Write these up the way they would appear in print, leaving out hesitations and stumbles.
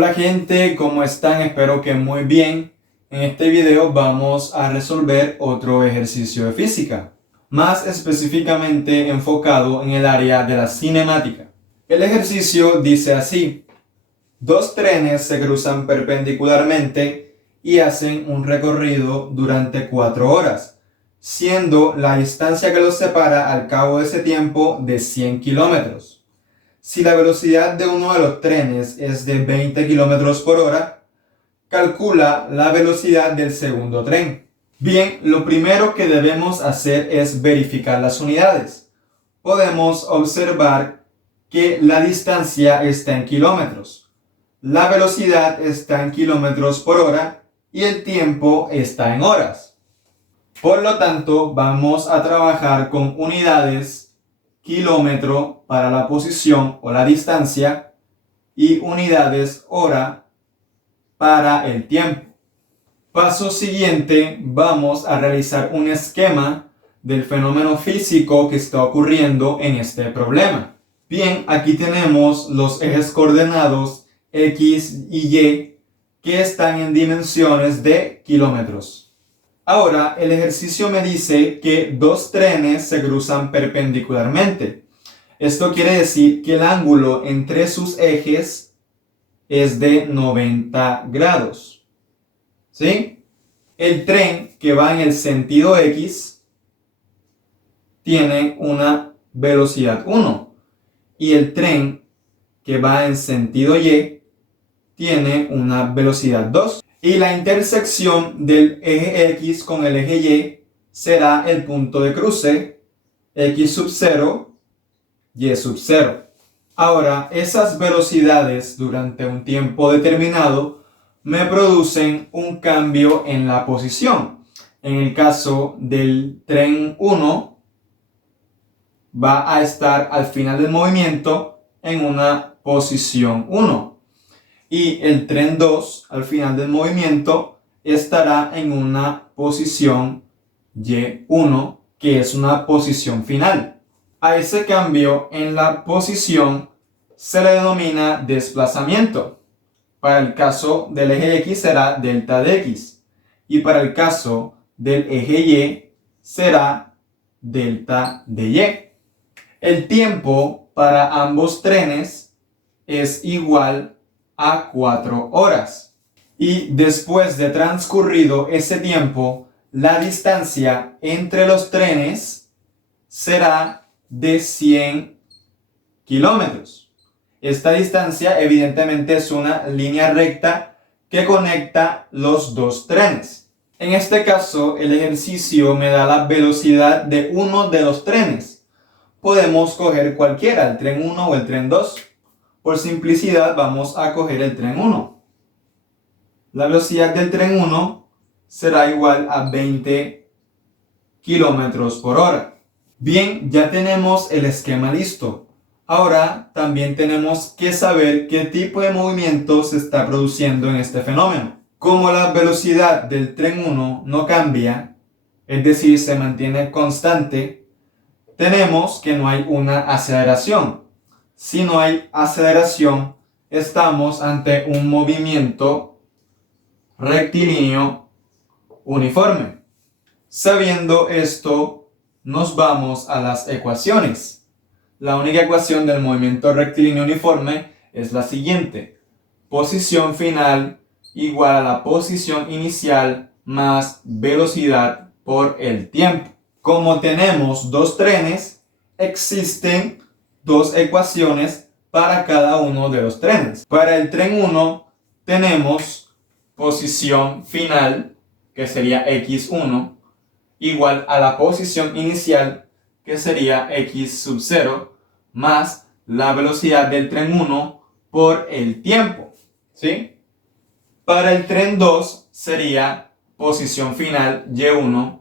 Hola gente, ¿cómo están? Espero que muy bien. En este video vamos a resolver otro ejercicio de física, más específicamente enfocado en el área de la cinemática. El ejercicio dice así: dos trenes se cruzan perpendicularmente y hacen un recorrido durante 4 horas, siendo la distancia que los separa al cabo de ese tiempo de 100 kilómetros. Si la velocidad de uno de los trenes es de 20 km por hora, calcula la velocidad del segundo tren. Bien, lo primero que debemos hacer es verificar las unidades. Podemos observar que la distancia está en kilómetros, la velocidad está en kilómetros por hora y el tiempo está en horas. Por lo tanto, vamos a trabajar con unidades kilómetro para la posición o la distancia y unidades hora para el tiempo. Paso siguiente, vamos a realizar un esquema del fenómeno físico que está ocurriendo en este problema. Bien, aquí tenemos los ejes coordenados X y Y que están en dimensiones de kilómetros. Ahora, el ejercicio me dice que dos trenes se cruzan perpendicularmente. Esto quiere decir que el ángulo entre sus ejes es de 90 grados. ¿Sí? El tren que va en el sentido X tiene una velocidad 1 y el tren que va en sentido Y tiene una velocidad 2. Y la intersección del eje X con el eje Y será el punto de cruce X sub 0, Y sub 0. Ahora, esas velocidades durante un tiempo determinado me producen un cambio en la posición. En el caso del tren 1, va a estar al final del movimiento en una posición 1. Y el tren 2 al final del movimiento estará en una posición Y1, que es una posición final. A ese cambio en la posición se le denomina desplazamiento. Para el caso del eje X será delta de X y para el caso del eje Y será delta de Y. El tiempo para ambos trenes es igual a 4 horas. Y después de transcurrido ese tiempo, la distancia entre los trenes será de 100 kilómetros. Esta distancia evidentemente es una línea recta que conecta los dos trenes. En este caso, el ejercicio me da la velocidad de uno de los trenes. Podemos coger cualquiera, el tren 1 o el tren 2. Por simplicidad vamos a coger el tren 1. La velocidad del tren 1 será igual a 20 km por hora. Bien, ya tenemos el esquema listo. Ahora también tenemos que saber qué tipo de movimiento se está produciendo en este fenómeno. Como la velocidad del tren 1 no cambia, es decir, se mantiene constante, tenemos que no hay una aceleración. Si no hay aceleración, estamos ante un movimiento rectilíneo uniforme. Sabiendo esto, nos vamos a las ecuaciones. La única ecuación del movimiento rectilíneo uniforme es la siguiente: posición final igual a la posición inicial más velocidad por el tiempo. Como tenemos dos trenes, existen dos ecuaciones para cada uno de los trenes. Para el tren 1 tenemos posición final, que sería x1, igual a la posición inicial, que sería x sub 0, más la velocidad del tren 1 por el tiempo, ¿sí? Para el tren 2 sería posición final y1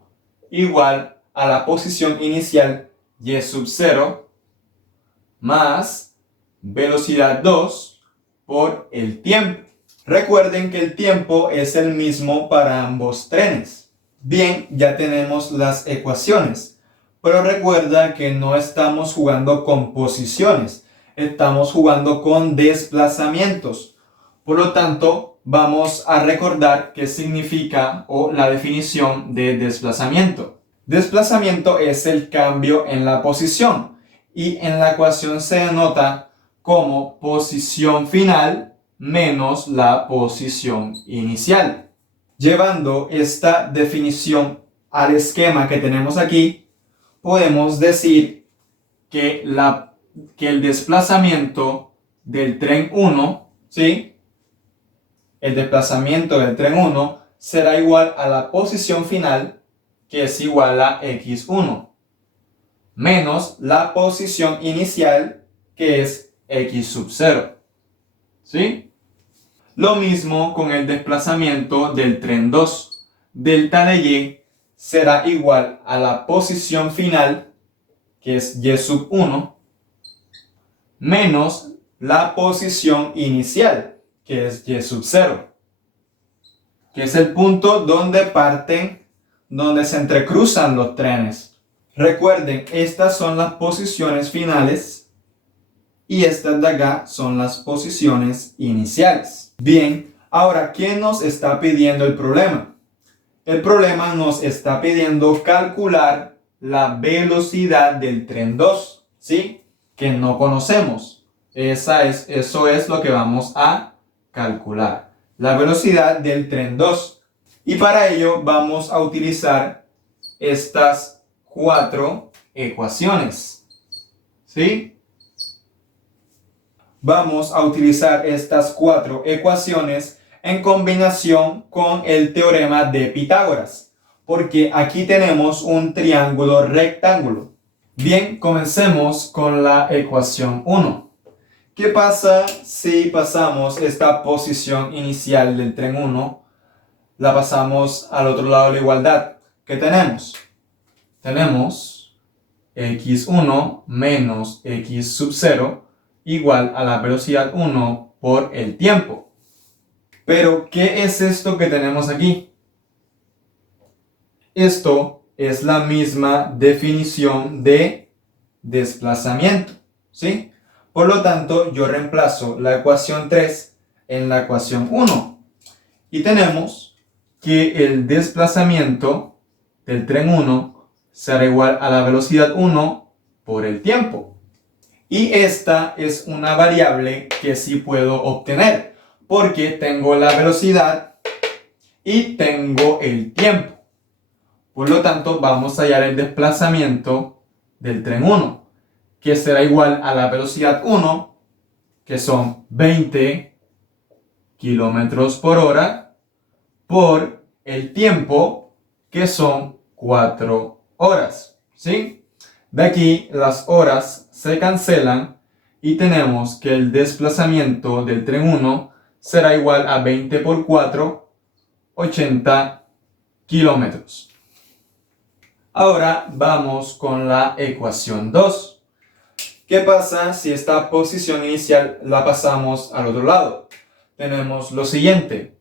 igual a la posición inicial y sub 0 más velocidad 2 por el tiempo. Recuerden que el tiempo es el mismo para ambos trenes. Bien, ya tenemos las ecuaciones, pero recuerda que no estamos jugando con posiciones, estamos jugando con desplazamientos. Por lo tanto, vamos a recordar qué significa o la definición de desplazamiento. Desplazamiento es el cambio en la posición y en la ecuación se denota como posición final menos la posición inicial. Llevando esta definición al esquema que tenemos aquí, podemos decir que el desplazamiento del tren 1, ¿sí? El desplazamiento del tren 1 será igual a la posición final, que es igual a x1, menos la posición inicial, que es x sub 0. ¿Sí? Lo mismo con el desplazamiento del tren 2. Delta de y será igual a la posición final, que es y sub 1, menos la posición inicial, que es y sub 0, que es el punto donde donde se entrecruzan los trenes. Recuerden, estas son las posiciones finales y estas de acá son las posiciones iniciales. Bien, ahora, ¿qué nos está pidiendo el problema? El problema nos está pidiendo calcular la velocidad del tren 2, ¿sí? Que no conocemos. Eso es lo que vamos a calcular. La velocidad del tren 2. Y para ello vamos a utilizar estas 4 ecuaciones. ¿Sí? Vamos a utilizar estas 4 ecuaciones en combinación con el teorema de Pitágoras, porque aquí tenemos un triángulo rectángulo. Bien, comencemos con la ecuación 1. ¿Qué pasa si pasamos esta posición inicial del tren 1? La pasamos al otro lado de la igualdad. ¿Qué tenemos? Tenemos x1 menos x sub 0 igual a la velocidad 1 por el tiempo. Pero, ¿qué es esto que tenemos aquí? Esto es la misma definición de desplazamiento, ¿sí? Por lo tanto, yo reemplazo la ecuación 3 en la ecuación 1. Y tenemos que el desplazamiento del tren 1 será igual a la velocidad 1 por el tiempo. Y esta es una variable que sí puedo obtener, porque tengo la velocidad y tengo el tiempo. Por lo tanto, vamos a hallar el desplazamiento del tren 1, que será igual a la velocidad 1, que son 20 kilómetros por hora, por el tiempo, que son 4 horas. ¿Sí? De aquí las horas se cancelan y tenemos que el desplazamiento del tren 1 será igual a 20 por 4, 80 kilómetros. Ahora vamos con la ecuación 2. ¿Qué pasa si esta posición inicial la pasamos al otro lado? Tenemos lo siguiente.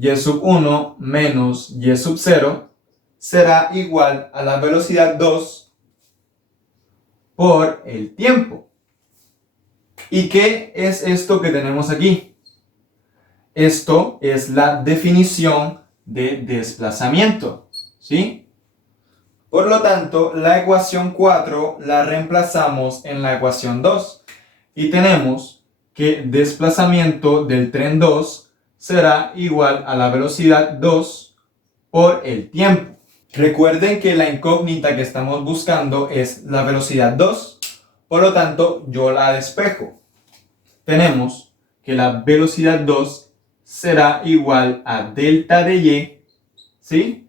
Y sub 1 menos y sub 0 será igual a la velocidad 2 por el tiempo. ¿Y qué es esto que tenemos aquí? Esto es la definición de desplazamiento, ¿sí? Por lo tanto, la ecuación 4 la reemplazamos en la ecuación 2 y tenemos que desplazamiento del tren 2 será igual a la velocidad 2 por el tiempo. Recuerden que la incógnita que estamos buscando es la velocidad 2, por lo tanto yo la despejo. Tenemos que la velocidad 2 será igual a delta de y, ¿sí?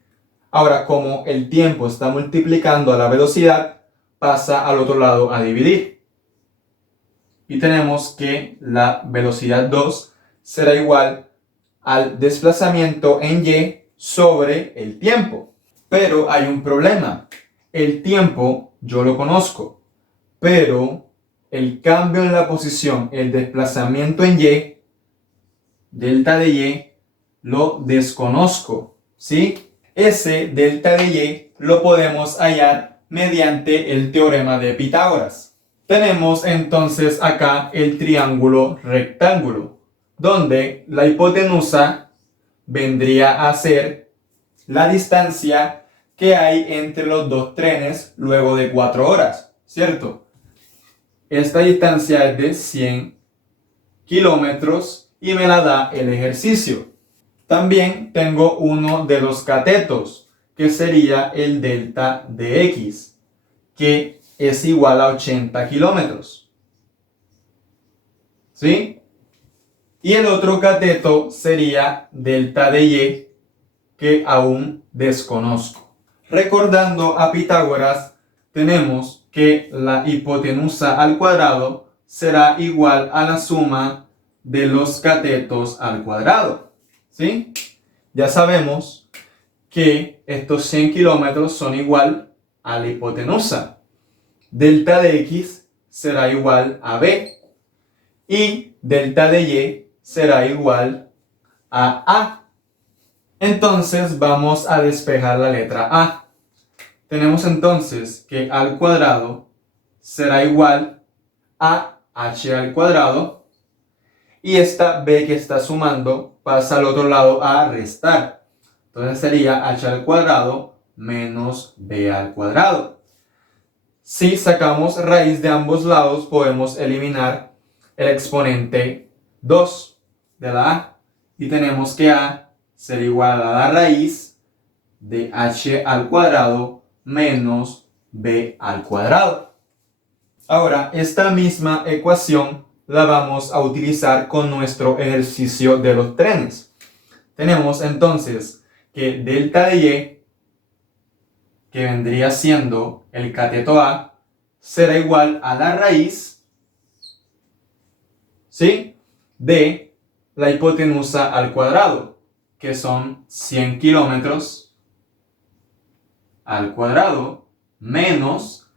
Ahora, como el tiempo está multiplicando a la velocidad, pasa al otro lado a dividir. Y tenemos que la velocidad 2 será igual al desplazamiento en y sobre el tiempo. Pero hay un problema. El tiempo yo lo conozco, pero el cambio en la posición, el desplazamiento en y, delta de y, lo desconozco, ¿sí? Ese delta de y lo podemos hallar mediante el teorema de Pitágoras. Tenemos entonces acá el triángulo rectángulo. donde la hipotenusa vendría a ser la distancia que hay entre los dos trenes luego de 4 horas, ¿cierto? Esta distancia es de 100 kilómetros y me la da el ejercicio. También tengo uno de los catetos, que sería el delta de x, que es igual a 80 kilómetros. ¿Sí? Y el otro cateto sería delta de y, que aún desconozco. Recordando a Pitágoras, tenemos que la hipotenusa al cuadrado será igual a la suma de los catetos al cuadrado. ¿Sí? Ya sabemos que estos 100 kilómetros son igual a la hipotenusa. Delta de x será igual a b y delta de y será igual a a. Entonces vamos a despejar la letra a. Tenemos entonces que al cuadrado será igual a h al cuadrado y esta b que está sumando pasa al otro lado a restar. Entonces sería h al cuadrado menos b al cuadrado. Si sacamos raíz de ambos lados, podemos eliminar el exponente 2 de la a. Y tenemos que a será igual a la raíz de h al cuadrado menos b al cuadrado. Ahora, esta misma ecuación la vamos a utilizar con nuestro ejercicio de los trenes. Tenemos entonces que delta de y, que vendría siendo el cateto a, será igual a la raíz, ¿sí?, de la hipotenusa al cuadrado, que son 100 kilómetros al cuadrado, menos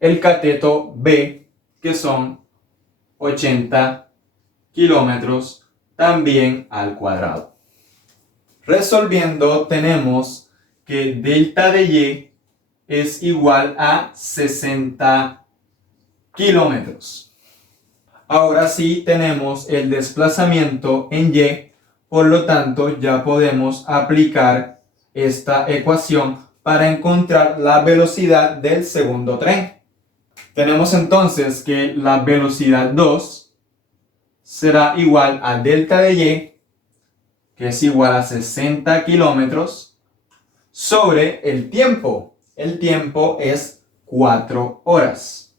el cateto b, que son 80 kilómetros también al cuadrado. Resolviendo, tenemos que delta de y es igual a 60 kilómetros. Ahora sí tenemos el desplazamiento en y, por lo tanto ya podemos aplicar esta ecuación para encontrar la velocidad del segundo tren. Tenemos entonces que la velocidad 2 será igual a delta de y, que es igual a 60 kilómetros, sobre el tiempo. El tiempo es 4 horas.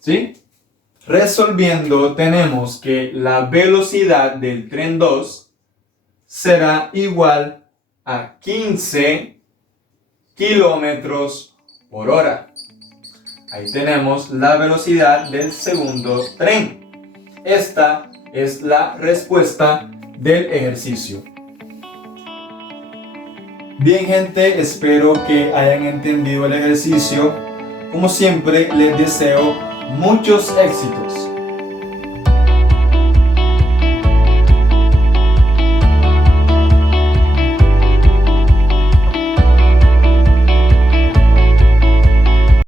¿Sí? Resolviendo, tenemos que la velocidad del tren 2 será igual a 15 kilómetros por hora. Ahí tenemos la velocidad del segundo tren. Esta es la respuesta del ejercicio. Bien, gente, espero que hayan entendido el ejercicio. Como siempre, les deseo muchos éxitos.